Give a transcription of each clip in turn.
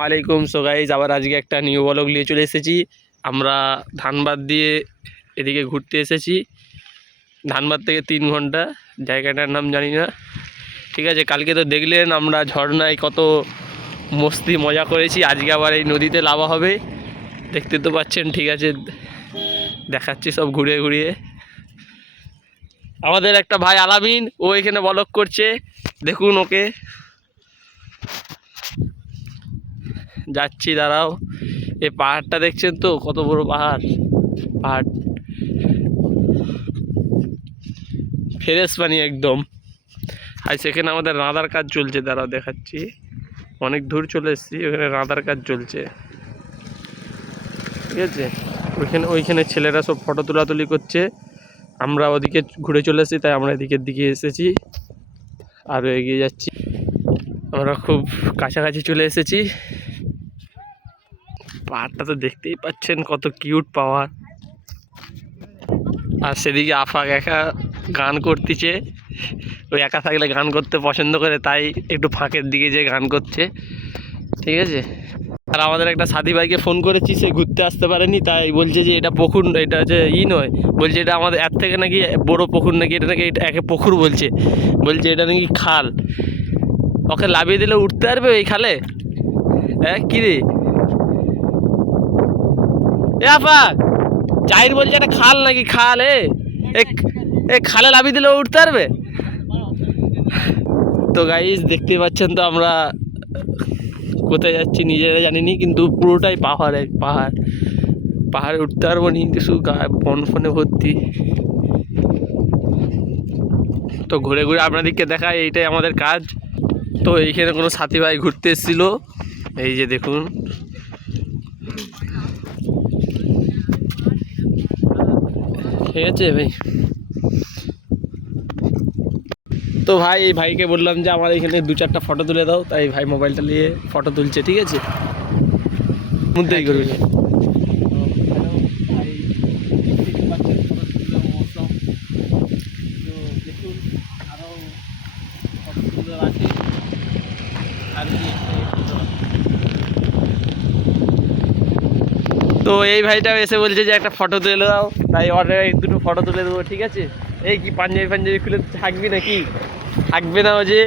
ওয়ালাইকুম so guys আবার আজকে একটা নিউ ব্লগ নিয়ে চলে এসেছি। আমরা ধানবাদ দিয়ে এদিকে ঘুরতে এসেছি। ধানবাদ থেকে তিন ঘণ্টা, জায়গাটার নাম জানি না। ঠিক আছে, কালকে তো দেখলেন আমরা ঝর্ণায় কত মস্তি মজা করেছি। আজকে আবার এই নদীতে লাভা হবে। দেখতে তো পাচ্ছেন, ঠিক আছে। দেখাচ্ছি সব ঘুরে ঘুরিয়ে। আমাদের একটা ভাই আলামিন, ও এখানে বলক করছে। দেখুন ওকে। যাচ্ছি, দাঁড়াও। এই পাহাড়টা দেখছেন তো? কত বড় পাহাড়। পাহাড়। ফ্রেশ পানি একদম। আর সেখানে আমাদের রাঁধার কাজ চলছে, দাঁড়াও দেখাচ্ছি। অনেক দূর চলে এসেছি, ওখানে রাঁধার কাজ চলছে। ঠিক আছে? ওইখানে ওইখানে ছেলেরা সব ফটো তোলাতুলি করছে। আমরা ওদিকে ঘুরে চলে এসেছি, তাই আমরা এদিকের দিকে এসেছি। আরও এগিয়ে যাচ্ছি। আমরা খুব কাছাকাছি চলে এসেছি। পাহাড়টা তো দেখতেই পাচ্ছেন কত কিউট পাওয়ার আর সেদিকে আফাক একা গান করতেছে। ওই একা থাকলে গান করতে পছন্দ করে, তাই একটু ফাঁকের দিকে যে গান করছে। ঠিক আছে? আর আমাদের একটা সাথী ভাইকে ফোন করেছি, সে ঘুরতে আসতে পারেনি, তাই বলছে যে এটা পুকুর, এটা হচ্ছে ই নয়, বলছে এটা আমাদের, এর থেকে নাকি বড় পুকুর নাকি, এটা নাকি এটা একে পুকুর বলছে। বলছে এটা নাকি খাল। ওকে লাভিয়ে দিলে উঠতে পারবে ওই খালে? হ্যাঁ কী রে? এ আফাক জাহির বলছে একটা খাল নাকি, খাল, এ, এ- খালে লাভি দিলে উঠতে পারবে? তো গাইজ দেখতে পাচ্ছেন তো আমরা কোথায় যাচ্ছি, নিজেরা জানিনি, কিন্তু পুরোটাই পাহাড়ে, পাহাড়, পাহাড়ে উঠতে পারব নি কিন্তু শুধু বন ফনে ভর্তি। তো ঘুরে ঘুরে আপনাদেরকে দেখায় এইটাই আমাদের কাজ। তো এইখানে কোনো সাথী ভাই ঘুরতে এসেছিল। এই যে দেখুন ঠিক আছে ভাই। তো ভাই, এই ভাইকে বললাম যে আমার এখানে দু চারটা ফটো তুলে দাও, তাই ভাই মোবাইলটা নিয়ে ফটো তুলছে, ঠিক আছে? মধ্যেই করবি। তো এই ভাইটাও এসে বলছে যে একটা ফটো তুলে দাও। তাই এই দুটো ফটো তুলে দেবো ঠিক আছে? এই কি পাঞ্জাবি পাঞ্জাবি খুলে থাকবি নাকি? থাকবে না যে।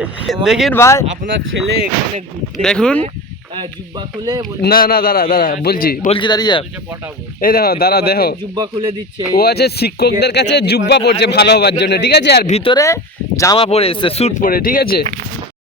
দেখুন ভাই। আপনার ছেলে এখানে দেখুন। জুব্বা খুলে না না দাঁড়া দাঁড়া বলছি বলছি দাঁড়িয়ে এই দেখো দাঁড়া দেখো। জুব্বা খুলে দিচ্ছে। ও আছে শিক্ষকদের কাছে জুব্বা পড়ছে ভালো হবার জন্য ঠিক আছে? আর ভিতরে জামা পরে এসছে স্যুট পরে ঠিক আছে?